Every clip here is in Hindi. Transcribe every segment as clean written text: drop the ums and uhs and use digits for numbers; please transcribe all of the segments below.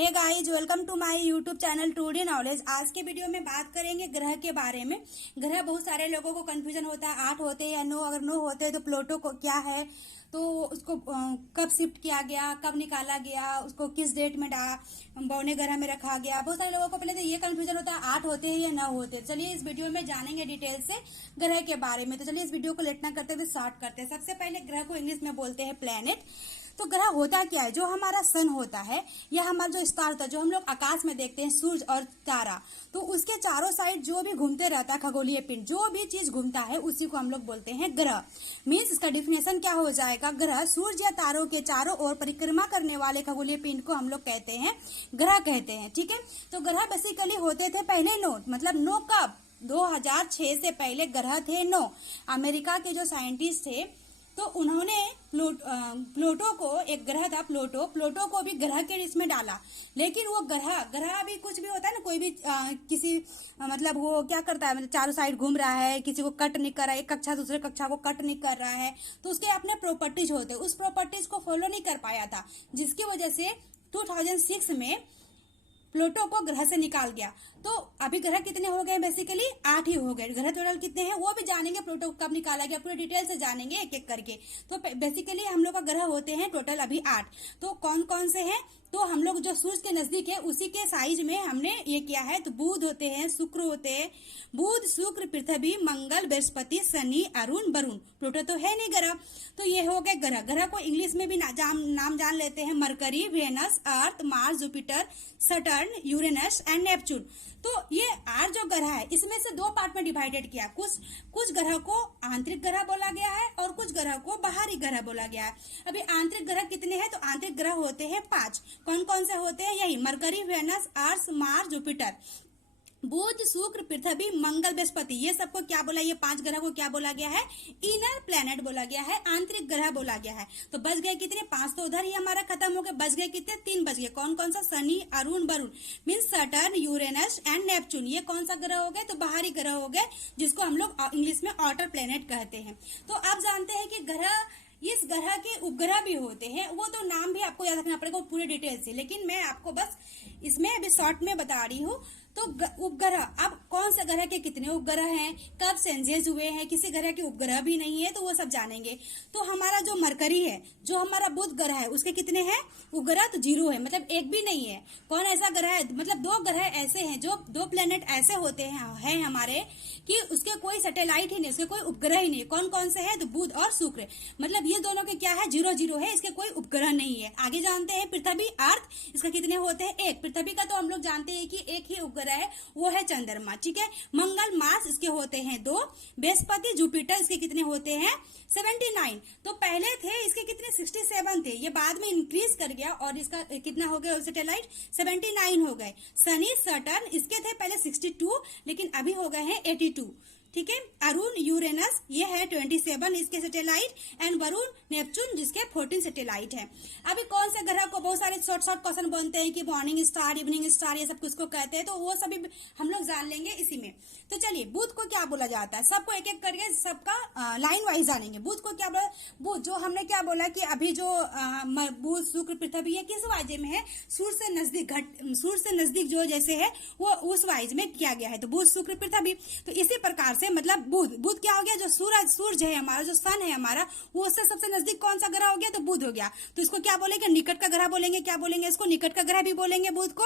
Hey guys, welcome to my YouTube channel 2D knowledge. आज के वीडियो में बात करेंगे ग्रह के बारे में। ग्रह बहुत सारे लोगों को कंफ्यूजन होता है, 8 होते हैं या 9। अगर 9 होते हैं तो प्लूटो को क्या है, तो उसको कब शिफ्ट किया गया, कब निकाला गया, उसको किस डेट में बौने ग्रह में रखा गया। बहुत सारे लोगों को पहले तो ये कंफ्यूजन होता है 8 होते हैं या 9 होते हैं। चलिए इस वीडियो में जानेंगे डिटेल से ग्रह के बारे में। तो चलिए इस वीडियो को लेट ना करते हुए स्टार्ट करते हैं। सबसे पहले ग्रह को इंग्लिश में बोलते हैं प्लेनेट। तो ग्रह होता क्या है? जो हमारा सन होता है या हमारा जो स्टार होता है, जो हम लोग आकाश में देखते हैं, सूरज और तारा, तो उसके चारों साइड जो भी घूमते रहता है खगोलीय पिंड, जो भी चीज घूमता है उसी को हम लोग बोलते हैं ग्रह। मीन्स इसका डिफिनेशन क्या हो जाएगा? ग्रह सूरज या तारों के चारों ओर परिक्रमा करने वाले खगोलीय पिंड को हम लोग कहते हैं ग्रह कहते हैं। ठीक है, तो ग्रह बेसिकली होते थे पहले 9, मतलब 9 कब? 2006 से पहले ग्रह थे 9। अमेरिका के जो साइंटिस्ट थे तो उन्होंने प्लूटो को, एक ग्रह था प्लूटो को भी ग्रह के इसमें डाला। लेकिन वो ग्रह भी कुछ भी होता है ना, कोई भी किसी मतलब वो क्या करता है, मतलब चारों साइड घूम रहा है, किसी को कट नहीं कर रहा है, एक कक्षा दूसरे कक्षा को कट नहीं कर रहा है, तो उसके अपने प्रॉपर्टीज होते, उस प्रॉपर्टीज को फॉलो नहीं कर पाया था, जिसकी वजह से 2006 में प्लूटो को ग्रह से निकाल गया। तो अभी ग्रह कितने हो गए? बेसिकली 8 ही हो गए। ग्रह टोटल कितने हैं वो भी जानेंगे, प्लूटो कब निकाला गया पूरे डिटेल से जानेंगे एक एक करके। तो बेसिकली हम लोग का ग्रह होते हैं टोटल अभी 8। तो कौन कौन से हैं? तो हम लोग जो सूरज के नजदीक है उसी के साइज में हमने ये किया है। तो बुध होते हैं, शुक्र होते हैं, बुध शुक्र पृथ्वी मंगल बृहस्पति शनि अरुण वरुण। प्लूटो तो है नहीं ग्रह। तो ये हो गए ग्रह। ग्रह को इंग्लिश में भी नाम जान लेते हैं, Mercury, Venus, Earth, Mars, Jupiter, Saturn, Uranus and Neptune. तो ये 8 जो ग्रह है इसमें से 2 पार्ट में डिवाइडेड किया। कुछ ग्रह को आंतरिक ग्रह बोला गया है और कुछ ग्रह को बाहरी ग्रह बोला गया है। अभी आंतरिक ग्रह कितने हैं? तो आंतरिक ग्रह होते हैं 5। कौन कौन से होते हैं? यही mercury, Venus, Earth, Mars, Jupiter, बुध, शुक्र, पृथ्वी, मंगल, बृहस्पति। ये सबको क्या बोला? ये 5 ग्रह को क्या बोला गया है? इनर प्लेनेट बोला गया है, आंतरिक ग्रह बोला गया है। तो बच गए कितने? 5 तो उधर ही हमारा खत्म हो गए। बच गए कितने? 3 बच गए। कौन कौन सा? Shani Arun Varun, means Saturn, Uranus and Neptune. ये कौन सा ग्रह हो गए? तो बाहरी ग्रह हो गए, जिसको हम लोग इंग्लिश में आउटर प्लेनेट कहते हैं। तो अब जानते हैं कि ग्रह, इस ग्रह के उपग्रह भी होते हैं। वो तो नाम भी आपको याद रखना पड़ेगा पूरे डिटेल से, लेकिन मैं आपको बस इसमें अभी शॉर्ट में बता रही हूँ। तो उपग्रह, अब कौन से ग्रह के कितने उपग्रह हैं, कब चेंजेस हुए हैं, किसी ग्रह के उपग्रह भी नहीं है, तो वो सब जानेंगे। तो हमारा जो मरकरी है, जो हमारा बुध ग्रह है, उसके कितने हैं उपग्रह? तो 0 है, मतलब एक भी नहीं है। कौन ऐसा ग्रह है? मतलब 2 ग्रह ऐसे हैं, जो 2 प्लेनेट ऐसे होते हैं हमारे कि उसके कोई सैटेलाइट ही नहीं, उसके कोई उपग्रह ही नहीं। कौन कौन से है? तो बुध और शुक्र। मतलब ये दोनों के क्या है? 0-0 है, इसके कोई उपग्रह नहीं है। आगे जानते हैं पृथ्वी अर्थ, इसका कितने होते हैं? 1। पृथ्वी का तो हम लोग जानते हैं कि एक ही उपग्रह है, वो है चंद्रमा। ठीक है, मंगल मार्स इसके होते हैं 2। बृहस्पति जुपिटर इसके कितने होते हैं? 79। तो पहले थे इसके कितने? 67 थे, ये बाद में इंक्रीज कर गया और इसका कितना हो गया सैटेलाइट? 79 हो गए। शनि सटर्न इसके थे पहले 62, लेकिन अभी हो गए हैं 82। ठीक है, अरुण यूरेनस ये है 27 इसके सैटेलाइट, एंड वरुण नेपच्यून जिसके 14 सैटेलाइट है। अभी कौन से ग्रह को, बहुत सारे शॉर्ट क्वेश्चन बनते हैं कि मॉर्निंग स्टार, इवनिंग स्टार, ये सब किसको कहते हैं, तो वो सभी हम लोग जान लेंगे इसी में। तो चलिए बुध को क्या बोला जाता है, सबको एक एक करके सबका लाइन वाइज जानेंगे। बुध को क्या बोला? बुध जो हमने क्या बोला कि अभी जो बुध शुक्र पृथ्वी है किस वाइज में है? सूर्य से नजदीक, सूर्य से नजदीक जो जैसे है वो उस वाइज में किया गया है। तो बुध शुक्र पृथ्वी। तो इसी प्रकार से मतलब बुध क्या हो गया? जो सूरज है हमारा, जो सन है हमारा, वो उससे सबसे नजदीक कौन सा ग्रह हो गया? तो बुध हो गया। तो इसको क्या बोलेंगे? निकट का ग्रह बोलेंगे। क्या बोलेंगे इसको? निकट का ग्रह भी बोलेंगे बुध को।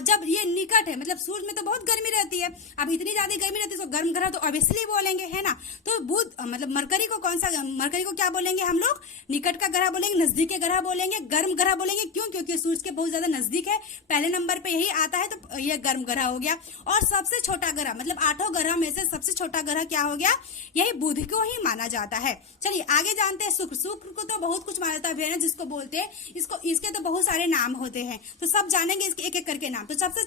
जब ये निकट है, मतलब सूरज में तो बहुत गर्मी रहती है, अब इतनी ज्यादा गर्मी रहती है तो गर्म ग्रह तो ऑब्वियसली बोलेंगे, है ना। तो बुध मतलब मरकरी को कौन सा? मरकरी को क्या बोलेंगे हम लोग? निकट का ग्रह बोलेंगे, नजदीक के ग्रह बोलेंगे, गर्म ग्रह बोलेंगे। क्यों? क्योंकि सूरज के बहुत ज्यादा नजदीक है, पहले नंबर पे यही आता है, तो ये गर्म ग्रह हो गया। और सबसे छोटा ग्रह, मतलब 8 ग्रह में से सबसे छोटा ग्रह क्या हो गया? यही बुध को ही माना जाता है। चलिए आगे जानते हैं शुक्र। शुक्र को तो बहुत कुछ माना जाता है, वेनस जिसको बोलते हैं, इसके तो बहुत सारे नाम होते हैं, तो सब जानेंगे इसके एक एक करके नाम। तो सबसे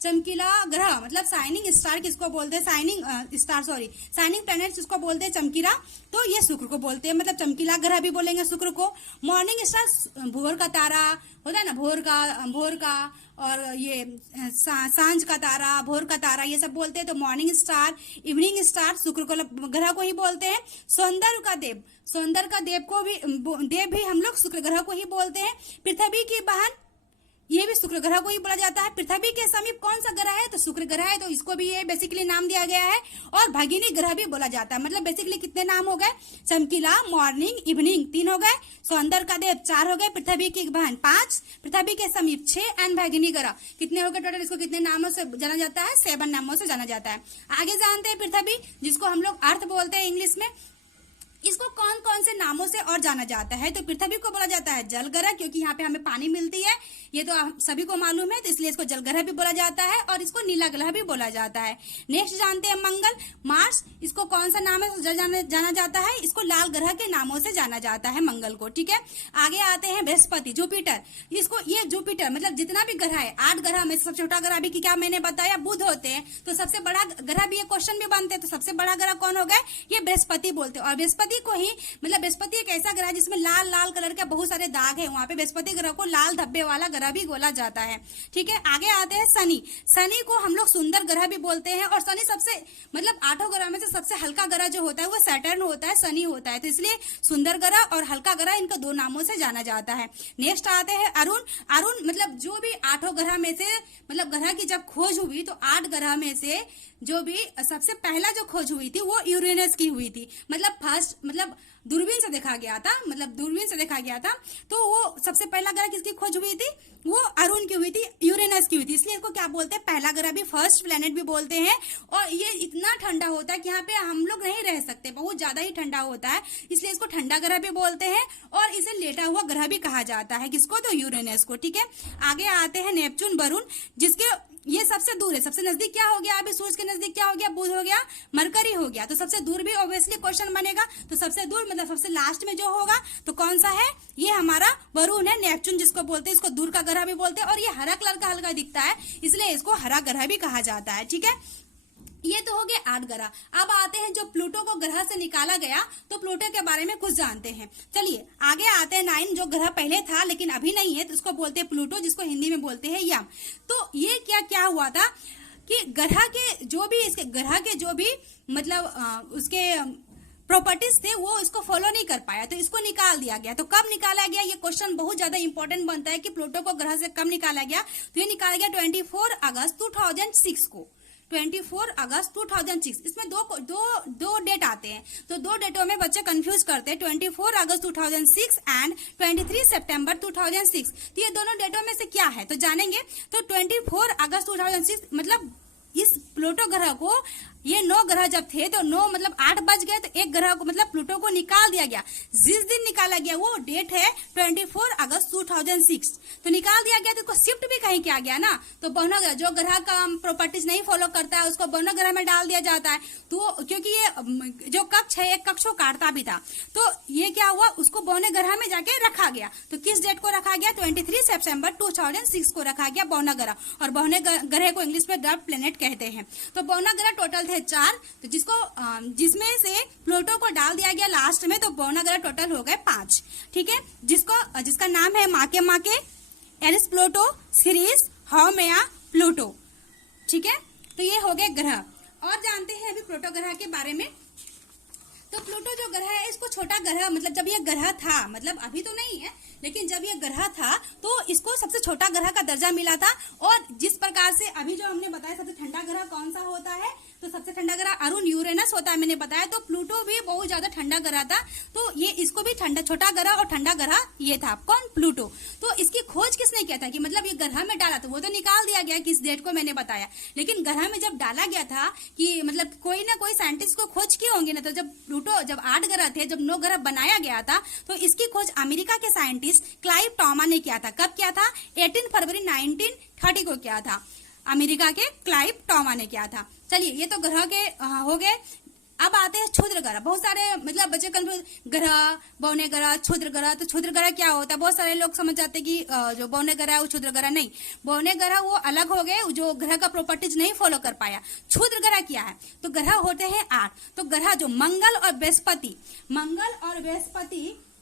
चमकीला ग्रह मतलब शाइनिंग स्टार किसको बोलते हैं? शाइनिंग प्लैनेट जिसको बोलते हैं चमकीला, तो ये शुक्र को बोलते हैं, मतलब चमकीला ग्रह भी बोलेंगे शुक्र को। मॉर्निंग स्टार भोर का तारा होता है ना, भोर का और ये सांझ का तारा, भोर का तारा, ये सब बोलते हैं। तो मॉर्निंग स्टार, इवनिंग स्टार शुक्र को ग्रह को ही बोलते हैं। सौंदर्य का देव भी हम लोग शुक्र ग्रह को ही बोलते हैं। पृथ्वी की बहन ये भी शुक्र ग्रह को ही बोला जाता है। पृथ्वी के समीप कौन सा ग्रह है, तो शुक्र ग्रह है, तो इसको भी ये बेसिकली नाम दिया गया है। और भगिनी ग्रह भी बोला जाता है। मतलब बेसिकली कितने नाम हो गए, चमकीला, मॉर्निंग, इवनिंग 3 हो गए, सौंदर्य का देव 4 हो गए, पृथ्वी की बहन 5, पृथ्वी के समीप 6 एंड भगिनी ग्रह कितने हो गए टोटल। इसको कितने नामों से जाना जाता है, 7 नामों से जाना जाता है। आगे जानते हैं पृथ्वी, जिसको हम लोग अर्थ बोलते हैं इंग्लिश में, इसको कौन कौन से नामों से और जाना जाता है। तो पृथ्वी को बोला जाता है जल ग्रह, क्योंकि यहाँ पे हमें पानी मिलती है, ये तो सभी को मालूम है, तो इसलिए इसको जल ग्रह भी बोला जाता है। और इसको नीला ग्रह भी बोला जाता है। नेक्स्ट जानते हैं मंगल, मार्स, इसको कौन सा नाम है जाना जाता है, इसको लाल ग्रह के नामों से जाना जाता है मंगल को। ठीक है, आगे आते हैं बृहस्पति, जुपिटर, इसको ये जुपिटर मतलब जितना भी ग्रह है 8 ग्रह में सबसे छोटा ग्रह भी क्या मैंने बताया, बुध होते हैं। तो सबसे बड़ा ग्रह भी, ये क्वेश्चन भी बनते हैं, तो सबसे बड़ा ग्रह कौन हो गए, ये बृहस्पति बोलते हैं। और बृहस्पति को ही मतलब बृहस्पति एक ऐसा ग्रह है जिसमें लाल लाल कलर के बहुत सारे दाग है, वहां पे बृहस्पति ग्रह को लाल धब्बे वाला ग्रह भी बोला जाता है। ठीक है, आगे आते हैं शनि, शनि को हम लोग सुंदर ग्रह भी बोलते हैं। और शनि सबसे मतलब 8 ग्रह में से सबसे हल्का ग्रह जो होता है वो सैटर्न होता है, शनि होता है, तो इसलिए सुंदर ग्रह और हल्का ग्रह इनको 2 नामों से जाना जाता है। नेक्स्ट आते हैं अरुण, अरुण मतलब जो भी 8 ग्रह में से मतलब ग्रह की जब खोज हुई तो 8 ग्रह में से जो भी सबसे पहला जो खोज हुई थी वो यूरेनस की हुई थी। मतलब फर्स्ट मतलब दूरबीन से देखा गया था, मतलब दूरबीन से देखा गया था, तो वो सबसे पहला ग्रह किसकी खोज हुई थी, वो अरुण की हुई थी, यूरेनस की हुई थी। इसलिए इसको क्या बोलते हैं, पहला ग्रह भी, फर्स्ट प्लेनेट भी बोलते हैं। और ये इतना ठंडा होता है कि यहाँ पे हम लोग नहीं रह सकते, बहुत ज्यादा ही ठंडा होता है, इसलिए इसको ठंडा ग्रह भी बोलते हैं। और इसे लेटा हुआ ग्रह भी कहा जाता है, किसको, तो यूरेनस को। ठीक है, आगे आते हैं नेपच्यून, वरुण, जिसके ये सबसे दूर है, सबसे नजदीक क्या हो गया, अभी सूरज के नजदीक क्या हो गया, बुध हो गया, मरकरी हो गया। तो सबसे दूर भी ऑब्वियसली क्वेश्चन बनेगा, तो सबसे दूर मतलब सबसे लास्ट में जो होगा तो कौन सा है, ये हमारा वरुण है, नेपच्यून जिसको बोलते हैं, इसको दूर का ग्रह भी बोलते हैं। और ये हरा कलर का हल्का दिखता है, इसलिए इसको हरा ग्रह भी कहा जाता है। ठीक है, ये तो हो गए 8 ग्रह। अब आते हैं जो प्लूटो को ग्रह से निकाला गया, तो प्लूटो के बारे में कुछ जानते हैं। चलिए आगे आते हैं 9, जो ग्रह पहले था लेकिन अभी नहीं है, तो उसको बोलते हैं प्लूटो, जिसको हिंदी में बोलते हैं यम। तो ये क्या हुआ था कि ग्रह के जो भी मतलब उसके प्रॉपर्टीज थे वो इसको फॉलो नहीं कर पाया, तो इसको निकाल दिया गया। तो कब निकाला गया, ये क्वेश्चन बहुत ज्यादा इंपॉर्टेंट बनता है कि प्लूटो को ग्रह से कब निकाला गया। तो ये निकाला गया 24 अगस्त 2006 को, 24 अगस्त 2006। इसमें दो डेट आते हैं, तो 2 डेटों में बच्चे कंफ्यूज करते हैं, 24 अगस्त 2006 एंड 23 सितंबर 2006। तो ये दोनों डेटों में से क्या है तो जानेंगे। तो 24 अगस्त 2006 मतलब इस प्लूटो ग्रह को, ये 9 ग्रह जब थे तो 9 मतलब 8 बज गए, तो एक ग्रह को मतलब प्लूटो को निकाल दिया गया। जिस दिन निकाला गया वो डेट है 24 अगस्त 2006, तो निकाल दिया गया। तो इसको शिफ्ट भी कहीं किया गया ना, तो बहुना ग्रह जो ग्रह का प्रॉपर्टीज नहीं फॉलो करता है उसको बहुना ग्रह में डाल दिया जाता है। तो क्योंकि ये जो कक्ष है एक कक्ष को काटता भी था, तो ये क्या हुआ, उसको बहुने ग्रह में जाके रखा गया। तो किस डेट को रखा गया, 23 सितंबर 2006 को रखा गया बहुना ग्रह। और बहुने ग्रह को इंग्लिश में डार्क प्लेनेट कहते हैं। तो बहुना ग्रह टोटल थे 4, तो जिसमें से प्लूटो को डाल दिया गया लास्ट में, तो बहुना ग्रह टोटल हो गए 5। ठीक है, जिसका नाम है माके, एरिस प्लूटो, सीरीज, हाउमेया, प्लूटो। ठीक है, तो ये हो गए ग्रह। और जानते हैं अभी प्लूटो ग्रह के बारे में। तो प्लूटो जो ग्रह है इसको छोटा ग्रह, मतलब जब ये ग्रह था, मतलब अभी तो नहीं है, लेकिन जब ये ग्रह था तो इसको सबसे छोटा ग्रह का दर्जा मिला था। और जिस प्रकार से अभी जो हमने बताया सबसे ठंडा ग्रह कौन सा होता है, तो सबसे ठंडा ग्रह अरुण यूरेनस होता है, मैंने बताया। तो प्लूटो भी बहुत ज्यादा ठंडा ग्रह था, तो ये इसको भी छोटा ग्रह और ठंडा ग्रह ये था कौन, प्लूटो। तो इसकी खोज किसने किया था कि मतलब ये ग्रह में डाला, तो वो तो निकाल दिया गया किस डेट को मैंने बताया, लेकिन ग्रह में जब डाला गया था कि मतलब कोई ना कोई साइंटिस्ट को खोज की होंगे ना। तो जब प्लूटो जब 8 ग्रह थे, जब 9 ग्रह बनाया गया था, तो इसकी खोज अमेरिका के साइंटिस्ट क्लाइव टॉमा ने किया था। कब किया था, 18 फरवरी 1930 को किया था, अमेरिका के क्लाइव टॉमा ने किया था। चलिए ये तो ग्रह के हो गए। अब आते हैं क्षुद्र ग्रह। बहुत सारे मतलब बच्चे कंफ्यूज, ग्रह, बहुने ग्रह, क्षुद्र ग्रह। तो क्षुद्र ग्रह क्या होता है, बहुत सारे लोग समझ जाते हैं कि जो बहुने ग्रह है वो क्षुद्र ग्रह नहीं। बहुने ग्रह वो अलग हो गए, जो ग्रह का प्रॉपर्टीज नहीं फॉलो कर पाया। क्षुद्र ग्रह क्या है, तो ग्रह होते हैं 8। तो ग्रह जो मंगल और बृहस्पति,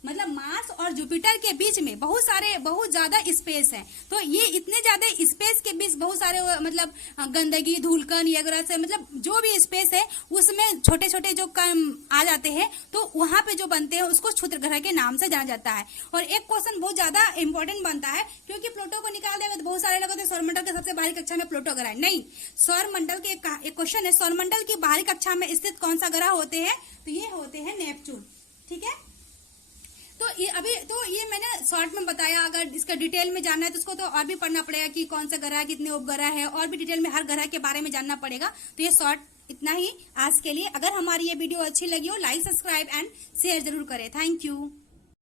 मतलब मार्स और जुपिटर के बीच में बहुत ज्यादा स्पेस है। तो ये इतने ज्यादा स्पेस के बीच बहुत सारे मतलब गंदगी, धूलकण वगैरह से, मतलब जो भी स्पेस है उसमें छोटे छोटे जो कण आ जाते हैं, तो वहां पे जो बनते हैं उसको क्षुद्र ग्रह के नाम से जाना जाता है। और एक क्वेश्चन बहुत ज्यादा इंपॉर्टेंट बनता है, क्योंकि प्लूटो को निकाल देंगे तो बहुत सारे लोग सौरमंडल के सबसे बाहरी कक्षा में प्लूटो ग्रह है। नहीं, सौरमंडल के एक क्वेश्चन है, सौरमंडल की बाहरी कक्षा में स्थित कौन सा ग्रह होते हैं, तो ये होते हैं नेपच्यून। ठीक है, तो ये मैंने शॉर्ट में बताया। अगर इसका डिटेल में जानना है तो उसको तो और भी पढ़ना पड़ेगा कि कौन सा ग्रह, कितने उपग्रह है, और भी डिटेल में हर ग्रह के बारे में जानना पड़ेगा। तो ये शॉर्ट इतना ही आज के लिए। अगर हमारी ये वीडियो अच्छी लगी हो, लाइक, सब्सक्राइब एंड शेयर जरूर करें। Thank you.